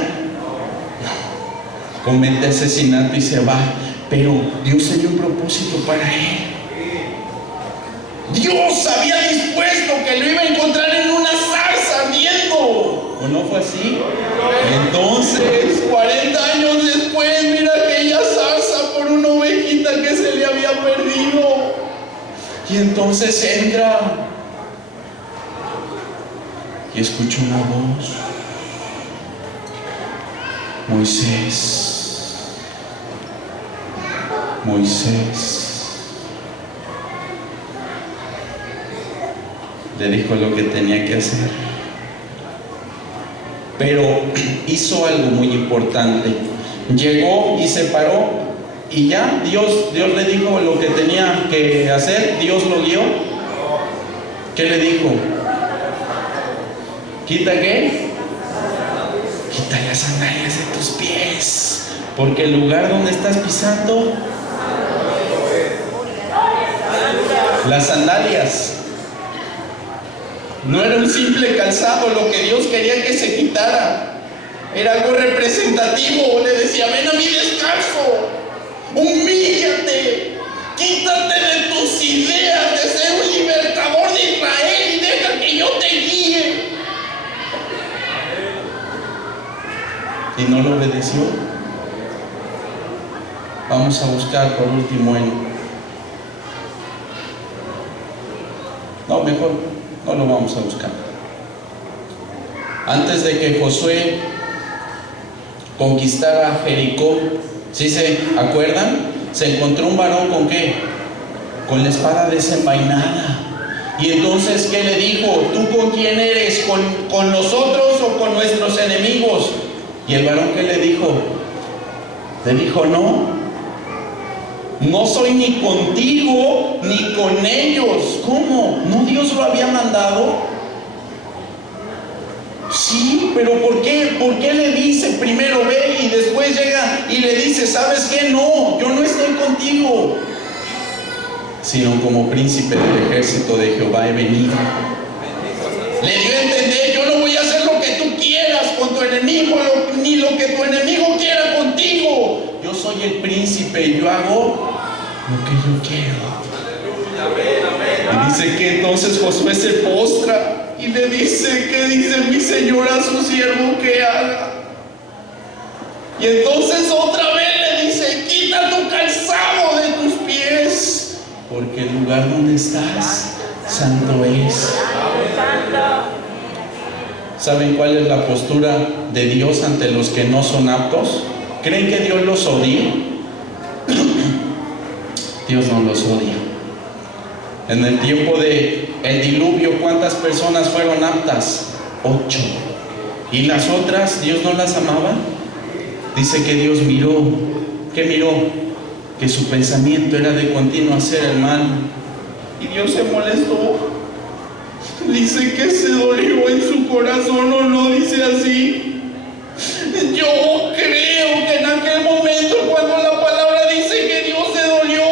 Comete asesinato y se va. Pero Dios tenía un propósito para él. Dios había dispuesto que lo iba a encontrar en una zarza ardiendo. ¿O no fue así? Entonces, 40 años después, mira aquella zarza por una ovejita que se le había perdido. Y entonces entra y escucha una voz. Moisés. Le dijo lo que tenía que hacer. Pero hizo algo muy importante. Llegó y se paró y ya Dios le dijo lo que tenía que hacer. Dios lo guió. ¿Qué le dijo? ¿Quita qué? Quita las sandalias de tus pies, porque el lugar donde estás pisando, las sandalias, no era un simple calzado lo que Dios quería que se quitara. Era algo representativo. Le decía, ven a mí descalzo, humíllate, quítate de tus ideas de ser un libertador de Israel y deja que yo te guíe. Y no lo obedeció. Vamos a buscar por último mejor no lo vamos a buscar. Antes de que Josué conquistara Jericó, ¿sí se acuerdan? Se encontró un varón ¿con qué? Con la espada desenvainada. Y entonces, ¿qué le dijo? ¿Tú con quién eres? ¿Con nosotros o con nuestros enemigos? Y el varón, ¿qué le dijo? Le dijo, no soy ni contigo ni con ellos. ¿Cómo? ¿No Dios lo había mandado? Sí, pero ¿por qué? ¿Por qué le dice primero ve y después llega y le dice, ¿sabes qué? No, yo no estoy contigo, sino como príncipe del ejército de Jehová he venido. Le dio a entender, yo no voy a hacer lo que tú quieras con tu enemigo, ni lo que tu enemigo quiera contigo. Yo soy el príncipe y yo hago lo que yo quiero. Y dice que entonces Josué se postra y le dice, ¿qué dice mi señor a su siervo que haga? Y entonces otra vez le dice, quita tu calzado de tus pies, porque el lugar donde estás, santo es. ¿Saben cuál es la postura de Dios ante los que no son aptos? ¿Creen que Dios los odia? Dios no los odia. En el tiempo del diluvio, ¿cuántas personas fueron aptas? 8. ¿Y las otras, Dios no las amaba? Dice que Dios miró. ¿Qué miró? Que su pensamiento era de continuo hacer el mal. Y Dios se molestó. Dice que se dolió en su corazón, ¿o no dice así? Yo creo que en aquel momento, cuando la palabra dice que Dios se dolió,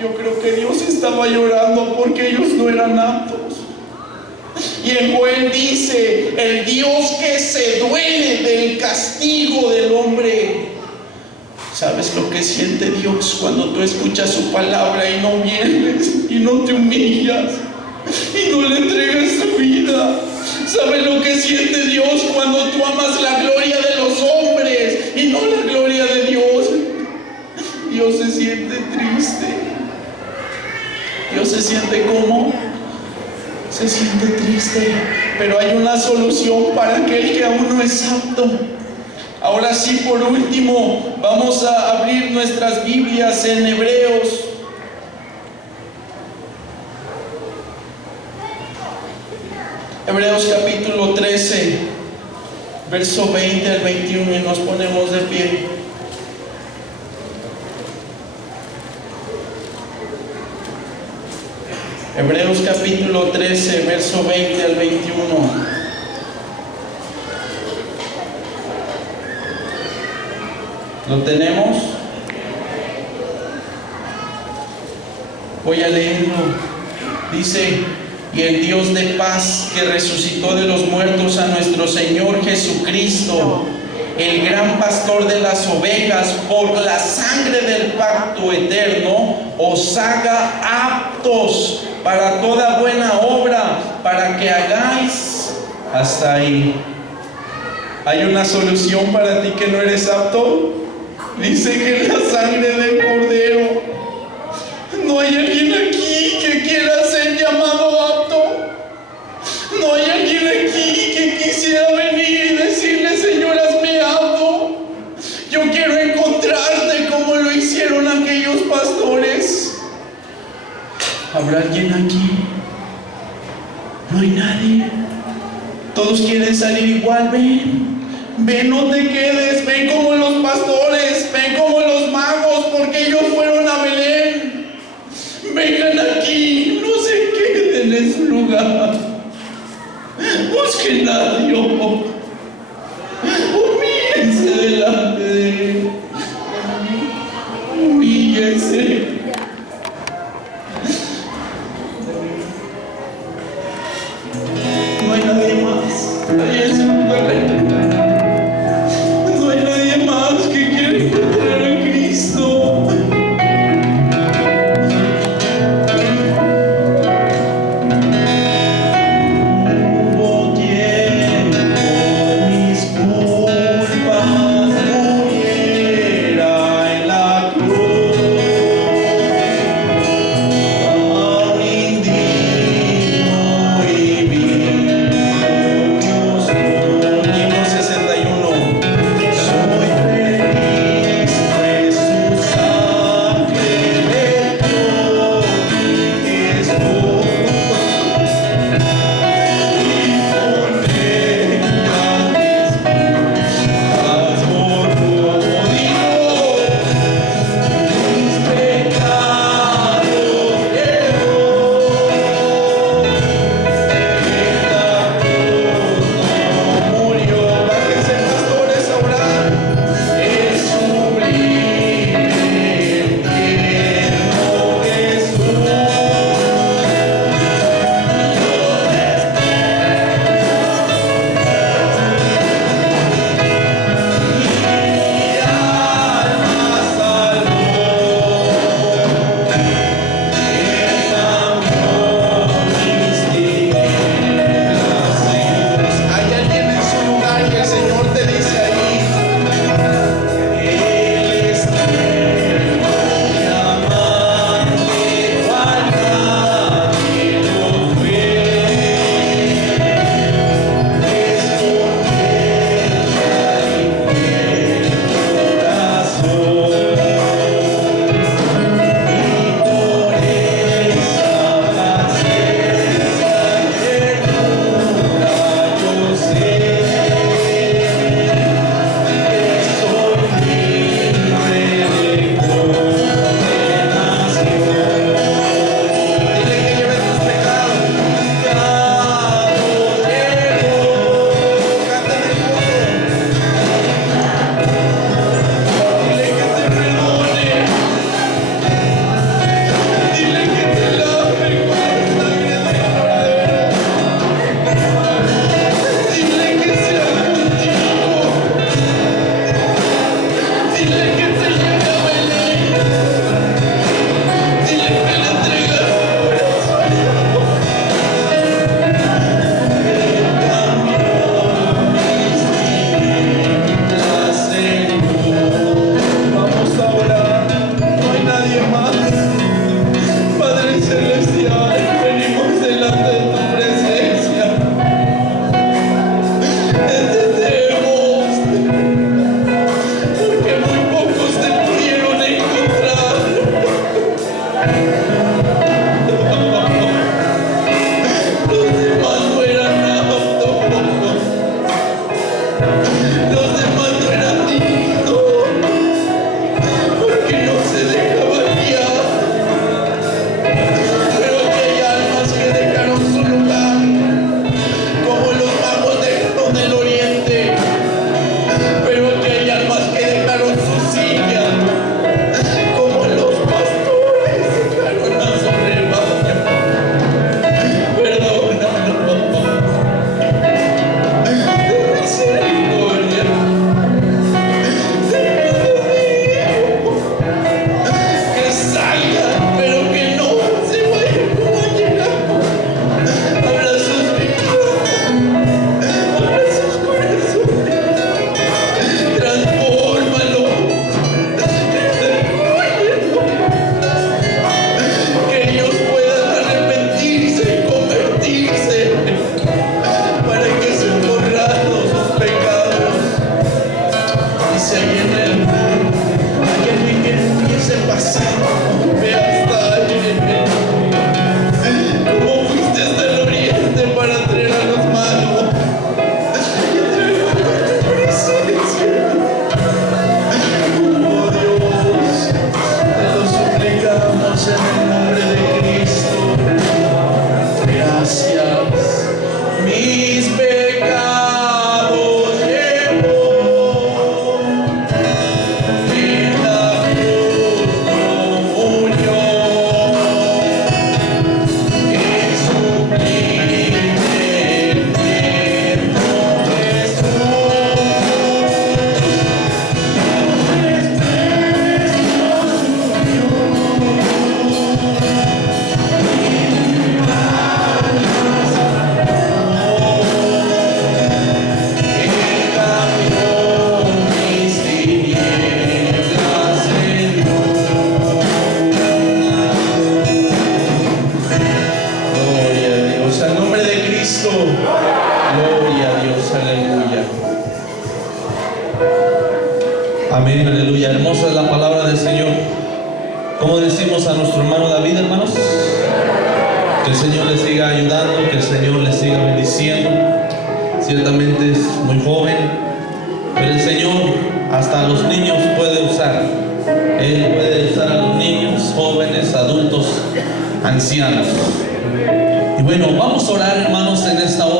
yo creo que Dios estaba llorando porque ellos no eran aptos. Y en Joel dice, el Dios que se duele del castigo del hombre. ¿Sabes lo que siente Dios cuando tú escuchas su palabra y no vienes y no te humillas y no le entregas tu vida? ¿Sabes lo que siente Dios cuando tú amas la gloria de los hombres y no la gloria de Dios? Dios se siente triste. Dios se siente ¿cómo? Se siente triste. Pero hay una solución para aquel que aún no es apto. Ahora sí, por último, vamos a abrir nuestras Biblias en Hebreos. Hebreos capítulo 13. verso 20 al 21, y nos ponemos de pie. Hebreos capítulo 13, verso 20 al 21. ¿Lo tenemos? Voy a leerlo. Dice: y el Dios de paz, que resucitó de los muertos a nuestro Señor Jesucristo, el gran pastor de las ovejas, por la sangre del pacto eterno, os haga aptos para toda buena obra, para que hagáis. Hasta ahí. ¿Hay una solución para ti que no eres apto? Dice que la sangre del Cordero. ¿No hay alguien aquí que quiera ser llamado apto? ¿No hay alguien aquí que quisiera venir y decirle: Señor, hazme apto? Yo quiero encontrarte como lo hicieron aquellos pastores. ¿Habrá alguien aquí? No hay nadie. Todos quieren salir igual. Ven, no te quedes. Ven como los pastores, ven como los magos, porque ellos fueron a Belén. Vengan aquí, no se queden en su lugar. Busquen a Dios. Humíllense delante de Él. Humíllense. No hay nadie más. Ahí es un lugar. No hay nadie más que quiera encontrar a Cristo. Amén, aleluya. Hermosa es la palabra del Señor. ¿Cómo decimos a nuestro hermano David, hermanos? Que el Señor le siga ayudando, que el Señor le siga bendiciendo. Ciertamente es muy joven, pero el Señor hasta a los niños puede usar. Él puede usar a los niños, jóvenes, adultos, ancianos. Y bueno, vamos a orar, hermanos, en esta hora.